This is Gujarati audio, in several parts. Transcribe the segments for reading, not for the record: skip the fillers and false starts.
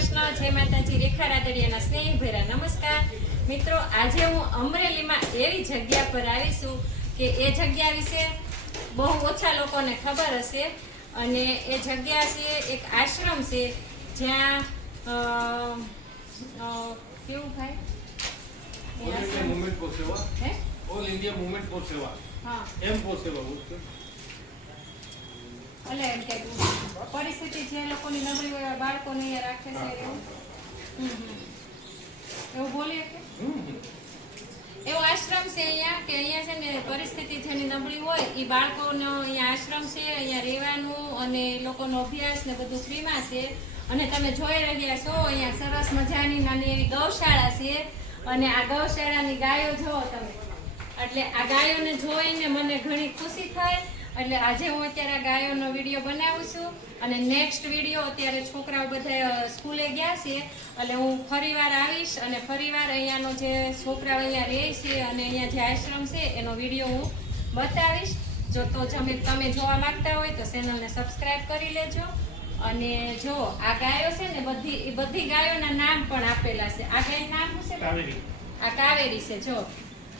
કૃષ્ણ, જય માતાજી, રેખા રાદડિયાના સ્નેહ ભેરા નમસ્કાર મિત્રો. આજે હું અમરેલીમાં એવી જગ્યા પર આવીશું કે એ જગ્યા વિશે બહુ ઓછા લોકોને ખબર હશે. અને એ જગ્યા છે એક આશ્રમ છે જ્યાં કેવું ભાઈ ઓલ ઇન્ડિયા મૂવમેન્ટ ફોર સેવા. હા એમ ફોર સેવા. એટલે એમ કે પરિસ્થિતિ જે લોકોની નબળી હોય બાળકોને અહીંયા રાખે છે એવું બોલીએ કે એવો આશ્રમ છે અહીંયા કે અહીંયા છે ને પરિસ્થિતિ જેની નબળી હોય એ બાળકોનો અહીંયા આશ્રમ છે. અહીંયા રહેવાનું અને લોકોનો અભ્યાસ ને બધું ફ્રીમાં છે. અને તમે જોઈ રહ્યા છો અહીંયા સરસ મજાની નાની એવી ગૌશાળા છે. અને આ ગૌશાળાની ગાયો જુઓ તમે, એટલે આ ગાયોને જોઈને મને ઘણી ખુશી થાય. એટલે આજે હું અત્યારે આ ગાયોનો વિડીયો બનાવું છું. અને નેક્સ્ટ વિડીયો અત્યારે છોકરાઓ બધા સ્કૂલે ગયા છે એટલે હું ફરીવાર આવીશ અને ફરીવાર અહીંયાનો જે છોકરાઓ અહીંયા રહે છે અને અહીંયા જે આશ્રમ છે એનો વિડીયો હું બતાવીશ. જો તો તમે જોવા માંગતા હોય તો ચેનલને સબસ્ક્રાઈબ કરી લેજો. અને જો આ ગાયો છે ને બધી ગાયોના નામ પણ આપેલા છે. આ ગાય નામ શું છે? કાવેરી. આ કાવેરી છે. જો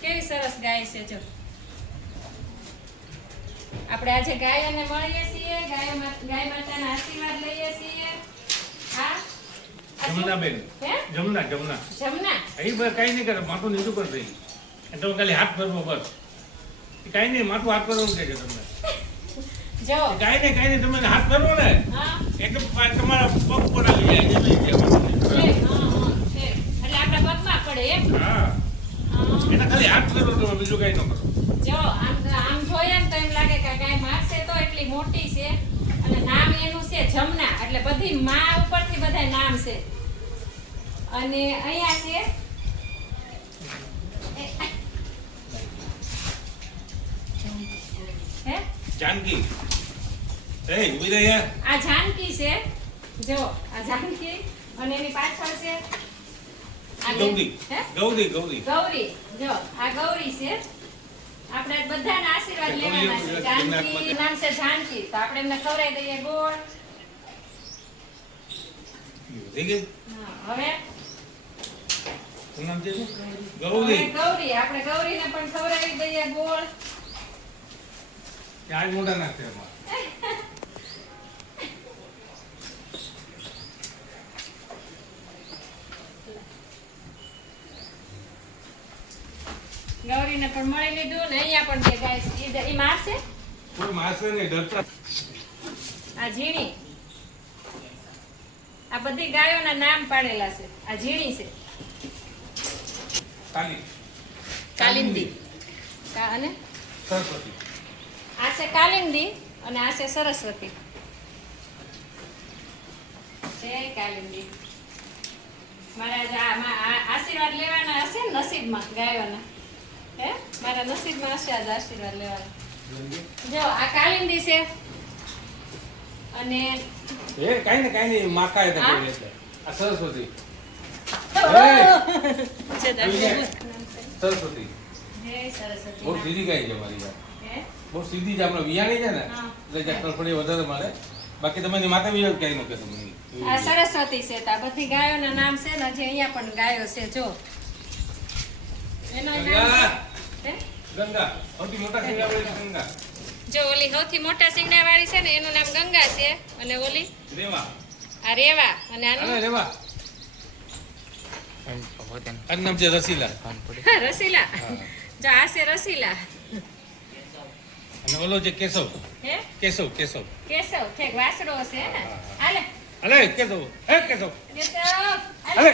કેવી સરસ ગાય છે. જો આપણે આજે ગાયોને મળીએ છીએ, ગાય માતાના આશીર્વાદ લઈએ છીએ. આ જમનાબેન. હે? જમના એ બસ કઈ નહીં કરે, માથું નીચું કરી દઈ. તો ખાલી હાથ ફરવો બસ. કઈ નહીં, માથું હાથ ફરવાનું કહે છે તમને. જો કઈ નહીં તમે હાથ ફરવો ને હા એકદમ તમારા પગ ઉપર આવી જાય. એટલે આપણા પગમાં પડે એમ. હા, એના ખાલી હાથ ફરવો તમે, બીજું કઈ ન કરો. જો આમ જોઈએ ને તો એમ લાગે કે ગાય મારશે તો એટલી મોટી છે. અને નામ એનું છે જમના, એટલે બધી માં ઉપરથી બધા નામ છે. અને અહીંયા છે હે જાનકી. એ ઉભી રહી યાર. આ જાનકી છે. જો આ જાનકી અને એની પાછળ છે આ ગૌરી. હે ગૌરી. ગૌરી. જો આ ગૌરી છે. આપણે બધાના આશીર્વાદ લેવાના છે. જાનકી નામ છે જાનકી, તો આપણે એમને ખવડાવી દઈએ ગોળ. થઈ ગઈ. હા, હવે શું નામ છે? હવે ગૌરી. ગૌરી, આપણે ગૌરીને પણ ખવડાવી દઈએ ગોળ. આજ મોટા નાખશે એમાં. ગૌરીને પણ મળી લીધું ને અહીંયા પણ બે ગાય છે. ઈ મારશે. કોઈ મારશે નહીં, ડરતા. આ ઝીણી, આ બધી ગાયોના નામ પાડેલા છે. આ ઝીણી છે કાલિંદી. અને સરસ્વતી. આ છે કાલિંદી અને આ છે સરસ્વતી. જય કાલિંદી. મારા આશીર્વાદ લેવાના હશે ને નસીબમાં ગાયોના. હે, મારા નસીબમાં હશે આજ આશીર્વાદ લેવાના. જો આ કાલિંદી છે. અને એ કઈ નહીં માકાય તો બોલે છે. આ સરસ્વતી. છે સરસ્વતી જય સરસ્વતી. બહુ સીધી ગાય છે મારી વાત. હે? બહુ સીધી છે. આપણે વિયાણી છે ને હા. એટલે ચક્કરફળી વધારે મળે. બાકી તમે માતા વિયાણ કઈ ન કહેતો મને. આ સરસ્વતી છે. તો આ બધી ગાયોના નામ છે ને. હજી અહીંયા પણ ગાયો છે. જો એનો નામ હે? ગંગા. સૌથી મોટા સિંગાવાળી ગંગા. જો ઓલી સૌથી મોટા સિંગડા વાળી છે ને એનું નામ ગંગા છે. અને ઓલી રેવા. આ રેવા. અને આનું રેવા. આનું નામ છે રસીલા. રસીલા. જો આ છે રસીલા. અને ઓલો છે કેશવ. હે? કેશવ. કેશવ. ઠેક વાસડો છે ને. હાલે અલે કેશવ. કેશવ. કેશવ. અલે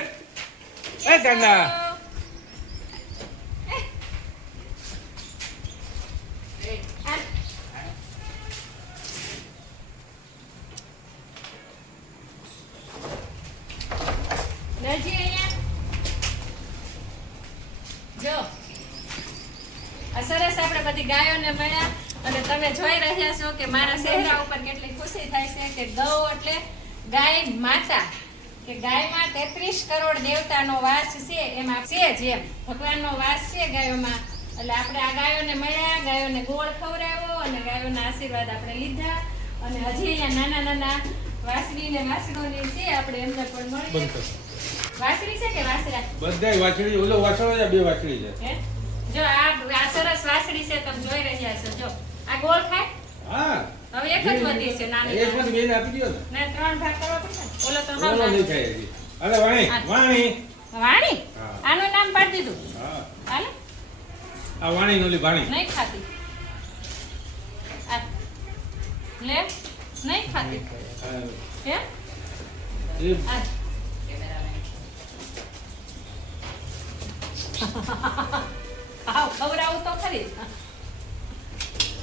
ગંગા. નજી અહીંયા જો આ સરસ આપણે બધી ગાયોને મળ્યા. અને તમે જોઈ રહ્યા છો કે મારા ચહેરા ઉપર કેટલી ખુશી થાય છે કે ગૌ એટલે ગાય માતા, કે ગાયમાં 33 કરોડ દેવતાનો વાસ છે. એમાં છે જેમ ભગવાનનો વાસ છે ગાયોમાં. એટલે આપણે આ ગાયોને મળ્યા, ગાયોને ગોળ ખવડાવ્યો અને ગાયોના આશીર્વાદ આપણે લીધા. અને હજી અહીંયા નાના નાના વાસળી ને વાસળોની છે આપણે એમને પણ મળી બંધ કર. વાસળી છે કે વાસળા બધાય વાછડી ઓલો વાછડો છે, બે વાછડી છે. હે જો આ સરસ વાસળી છે તમે જોઈ રહ્યા છો જો આ ગોળ ખાય હા હવે એક જ વધી છે નાની એકમાંથી બેને આપી દો ને. ને 3 ભાગ કરવા પડશે ને. ઓલો તો ઓલો હાવ નહીં થાય હજી. અરે વાણી વાણી વાણી હા. આનું નામ પાડી દીધું હા હાલે આ વાણી ને ઓલી ભાણી નહીં ખાતી આ લે નહીં ખાતી હા. હે એ આ આવ ખવડાવું તો ખરી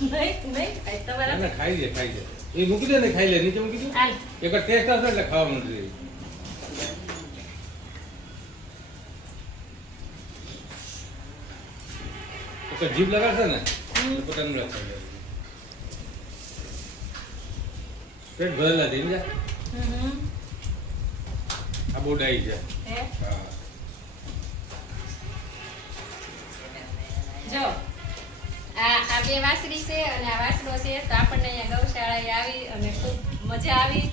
નહીં ખાય તમારે ના, ના, ખાઈ લે ખાઈ લે એ મૂકી દે ને ખાઈ લે નીચે મૂકી દે હાલ એક ટેસ્ટ હશે એટલે ખાવા મળશે એક જીભ લગાડશે ને એટલે પોતાનું લખાઈ જાય પેટ ભરેલા થઈ જાય હમ આ બહુ ડાઈ છે હે હા જો આ બે વાસળી છે અને આ વાસળો છે તો આપણને અહીંયા ગૌશાળાએ આવી અને ખૂબ મજા આવી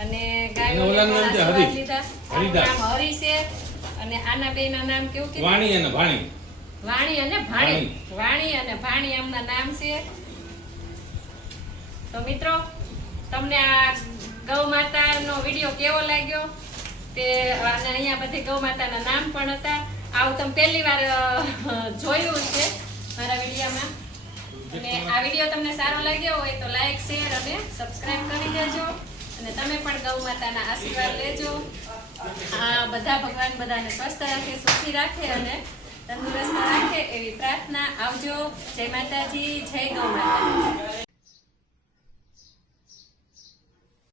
અને ગાયોને ઓલાનું નામ છે આશીર્વાદ હરી. લીધા. હરિદાસ. આનું નામ હરી છે અને આના બેના નામ કેવું કીધું વાણી અને ભાણી વાણી અને ભાણી વાણી અને ભાણી એમના નામ છે તો મિત્રો તમને આ ગૌ માતાનો વિડીયો કેવો લાગ્યો તે અને અહીંયા બધી ગૌ માતાના નામ પણ હતા આવું તમે પહેલી વાર જોયું છે મારા વિડીયોમાં અને આ વિડીયો તમને સારો લાગ્યો હોય તો લાઈક શેર અને સબસ્ક્રાઇબ કરી દેજો અને તમે પણ ગૌ માતાના આશીર્વાદ લેજો આ બધા ભગવાન બધાને સ્વસ્થ રાખે સુખી રાખે અને તંદુરસ્ત રાખે એવી પ્રાર્થના આવજો જય માતાજી જય ગૌ માતા